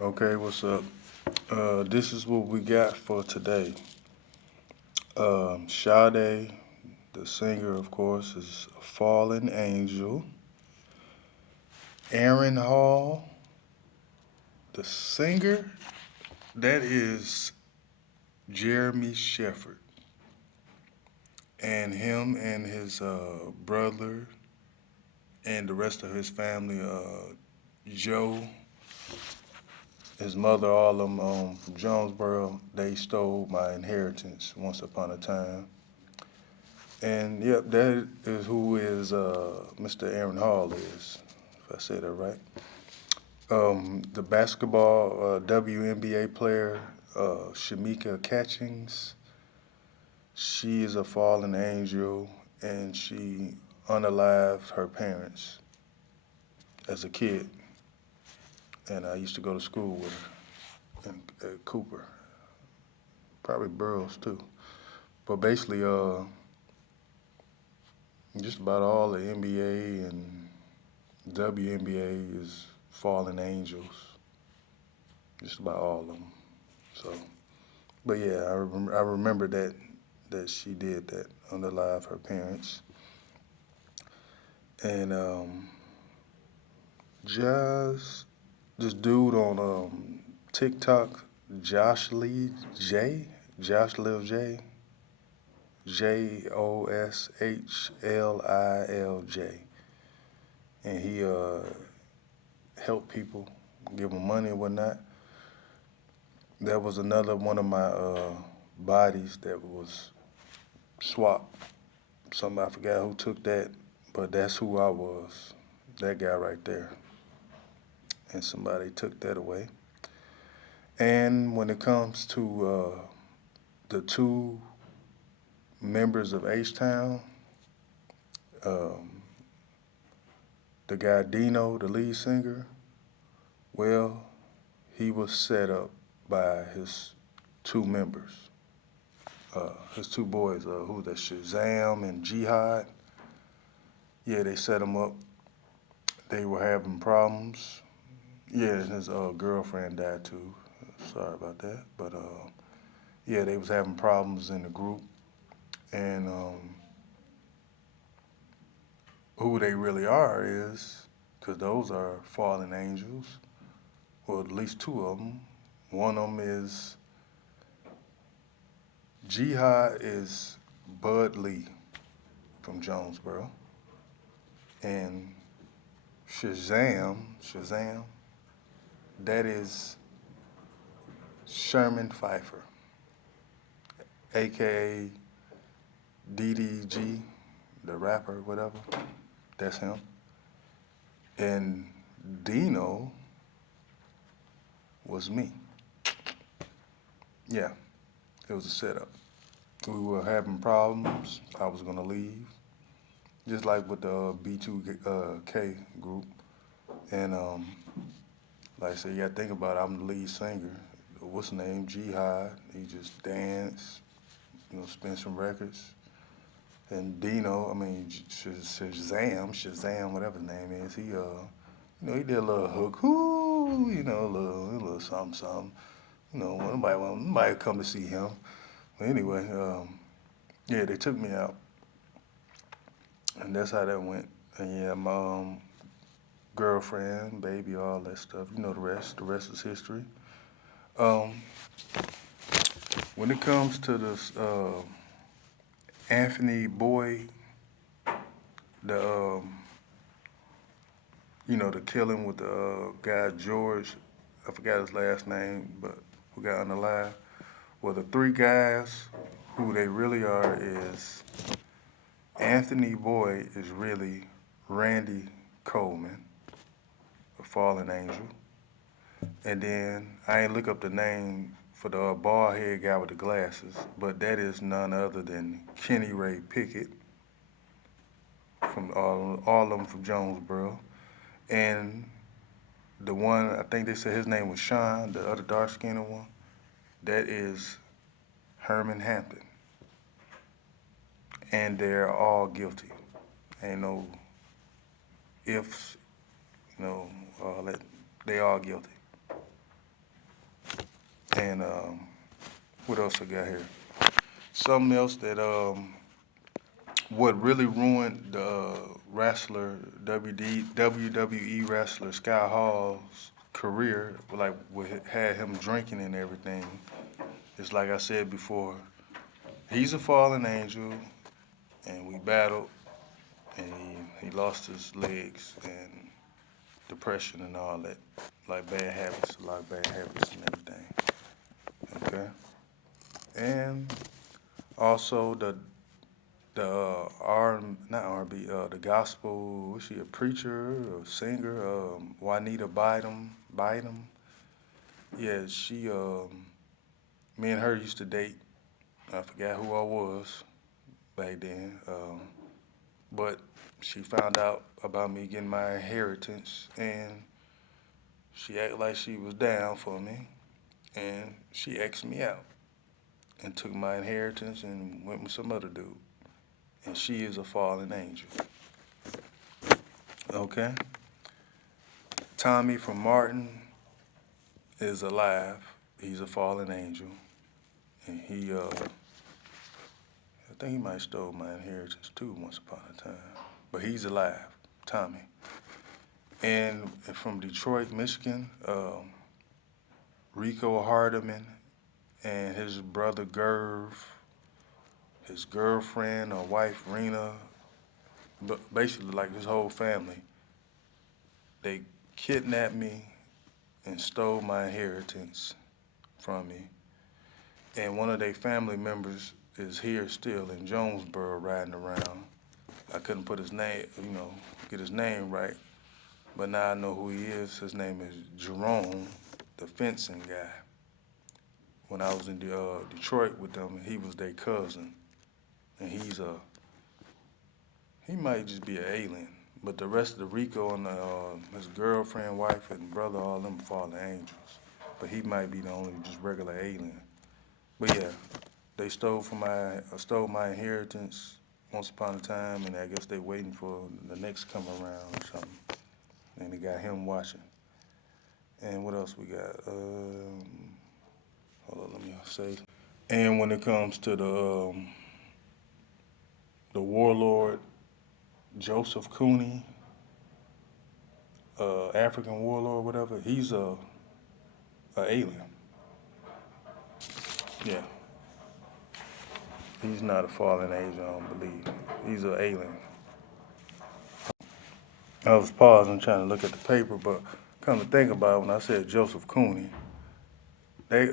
Okay, what's up? This is what we got for today. Sade, the singer, of course, is a fallen angel. Aaron Hall, the singer, that is Jeremy Shepherd. And him and his brother and the rest of his family, Joe, his mother, all of them from Jonesboro, they stole my inheritance once upon a time. And yep, that is who is Mr. Aaron Hall is, if I say that right. The basketball WNBA player Shamika Catchings, she is a fallen angel, and she unalived her parents as a kid. And I used to go to school with her at Cooper, probably Burroughs too. But basically, just about all the NBA and WNBA is fallen angels. Just about all of them. So, but yeah, I remember that she did that unalive her parents, and just this dude on TikTok, Josh Lee J, Josh Lil J, JOSHLILJ, and he helped people, give them money and whatnot. That was another one of my bodies that was swapped. Somebody I forgot who took that, but that's who I was. That guy right there. And somebody took that away. And when it comes to the two members of H Town, um, the guy Dino, the lead singer, well, he was set up by his two members, his two boys, who that Shazam and Jihad. Yeah, they set him up. They were having problems. Yeah, and his girlfriend died too. Sorry about that. But yeah, they was having problems in the group, and who they really are is, because those are fallen angels. Well, at least two of them. One of them is Jihad is Bud Lee from Jonesboro, and Shazam, that is Sherman Pfeiffer, aka DDG, the rapper, whatever. That's him. And Dino was me. Yeah, it was a setup. We were having problems. I was gonna leave, just like with the B2K group. And like I said, you gotta think about it. I'm the lead singer. What's the name? Jihad. He just danced, spin some records. And Dino, I mean Shazam, whatever his name is. He did a little hook, whoo, a little something, something. Nobody come to see him. But anyway, yeah, they took me out, and that's how that went. And yeah, my girlfriend, baby, all that stuff. You know the rest. The rest is history. Um, when it comes to this Anthony Boyd, the the killing with the guy George, I forgot his last name, but who got unalive. Well, the three guys, who they really are is Anthony Boyd is really Randy Coleman, a fallen angel. And then I ain't look up the name for the bald head guy with the glasses, but that is none other than Kenny Ray Pickett from all of them from Jonesboro. And the one, I think they said his name was Sean, the other dark skinned one, that is Herman Hampton. And they're all guilty. Ain't no ifs, all that. They all guilty. And what else I got here? Something else that what really ruined the wrestler WWE wrestler Scott Hall's career, like what had him drinking and everything. It's like I said before, he's a fallen angel, and we battled, and he lost his legs and depression and all that, like bad habits, a lot of bad habits and everything. Okay, and also the not R&B, the gospel. Was she a preacher or singer? Juanita Bynum. Yeah, she. Me and her used to date. I forgot who I was back then. But she found out about me getting my inheritance, and she acted like she was down for me, and she asked me out and took my inheritance and went with some other dude. And she is a fallen angel. Okay. Tommy from Martin is alive. He's a fallen angel, and I think he might have stole my inheritance too once upon a time. But he's alive, Tommy. And from Detroit, Michigan, Rico Hardiman and his brother Gerv, his girlfriend or wife Rena, but basically like his whole family, they kidnapped me and stole my inheritance from me. And one of their family members is here still in Jonesboro riding around. I couldn't put his name, get his name right, but now I know who he is. His name is Jerome, the fencing guy. When I was in Detroit with them, he was their cousin, and he might just be an alien. But the rest of the Rico and his girlfriend, wife, and brother, all them fallen angels. But he might be the only just regular alien. But yeah, they stole my inheritance once upon a time, and I guess they waiting for the next come around or something. And they got him watching. And what else we got? Hold on, let me say. And when it comes to the warlord Joseph Cooney, African warlord, whatever, he's a alien. Yeah, he's not a fallen angel, I don't believe. He's an alien. I was pausing trying to look at the paper, but come to think about it, when I said Joseph Cooney, they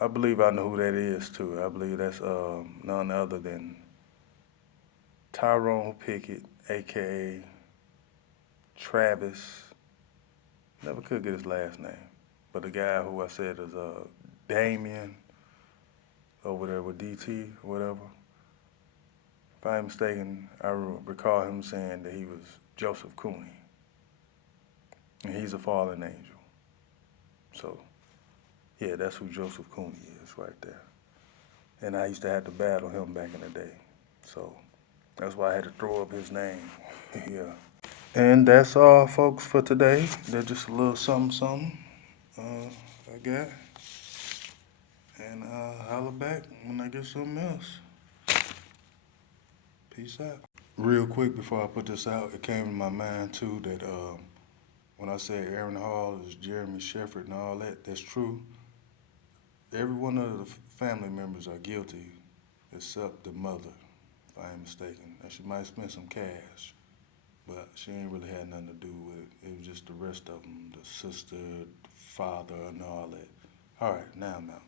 I believe I know who that is too. I believe that's none other than Tyrone Pickett, aka Travis. Never could get his last name, but the guy who I said is Damien over there with DT or whatever. If I'm mistaken, I recall him saying that he was Joseph Cooney, and he's a fallen angel. So yeah, that's who Joseph Cooney is right there. And I used to have to battle him back in the day. So that's why I had to throw up his name. Yeah. And that's all, folks, for today. That's just a little something, something I got. And holla back when I get something else. Peace out. Real quick before I put this out, it came to my mind too that when I said Aaron Hall is Jeremy Shepard and all that, that's true. Every one of the family members are guilty except the mother, if I ain't mistaken. Now she might have spent some cash, but she ain't really had nothing to do with it. It was just the rest of them, the sister, the father, and all that. All right, now I'm out.